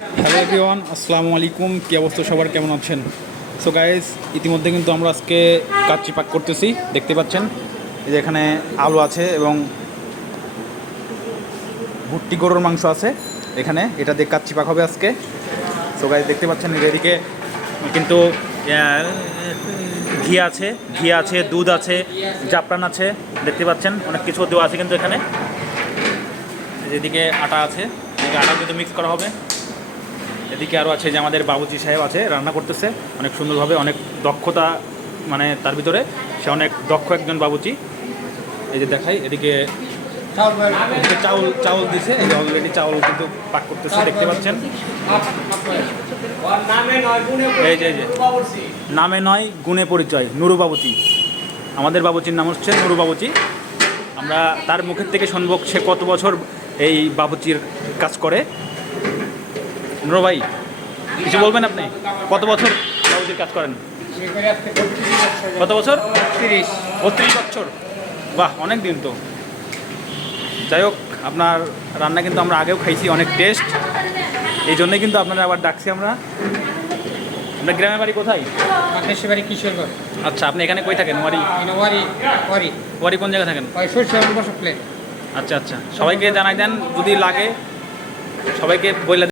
Hello everyone, আসসালামু আলাইকুম। কী অবস্থা সবার, কেমন আছেন? সো গাইস, ইতিমধ্যে কিন্তু আমরা আজকে কাচ্চি পাক করতেছি, দেখতে পাচ্ছেন। এই যে এখানে আলু আছে এবং ভুট্টি গরুর মাংস আছে এখানে, এটা দিয়ে কাচ্চি পাক হবে আজকে। সো গাইস দেখতে পাচ্ছেন এদিকে কিন্তু ঘি আছে, দুধ আছে, জাফরান আছে, দেখতে পাচ্ছেন অনেক কিছু দেওয়া আছে কিন্তু এখানে। এদিকে আটা আছে, এদিকে আটা কিন্তু মিক্স করা হবে। এদিকে আরও আছে যে আমাদের বাবুচি সাহেব আছে, রান্না করতেছে অনেক সুন্দরভাবে, অনেক দক্ষতা মানে তার ভিতরে, সে অনেক দক্ষ একজন বাবুচি। এই যে দেখাই, এদিকে চাউল দিছে, এই যে অলরেডি চাউল কিন্তু পাক করতেছে, দেখতে পাচ্ছেন। এই যে নামে নয় গুণে পরিচয়, নুরু বাবুচি। আমাদের বাবুচির নাম হচ্ছে নুরু বাবুচি। আমরা তার মুখের থেকে শুনবো সে কত বছর এই বাবুচির কাজ করে। নুরু ভাই, কিছু বলবেন আপনি? কত বছর বাবুচির কাজ করেন? কত বছর? 32 বছর। বাহ, অনেক দিন তো। যাই হোক, আপনার রান্না কিন্তু আমরা আগেও খাইছি, অনেক টেস্ট। এই জন্যই কিন্তু আপনারা আবার ডাকছি আমরা। আপনার গ্রামের বাড়ি কোথায়? বাড়ি কিশোরগঞ্জ। আচ্ছা, আপনি এখানে কই থাকেন? ওয়ারি কোন জায়গায় থাকেন? প্লেন। আচ্ছা, সবাইকে জানাই দেন যদি লাগে, সবাইকে বলে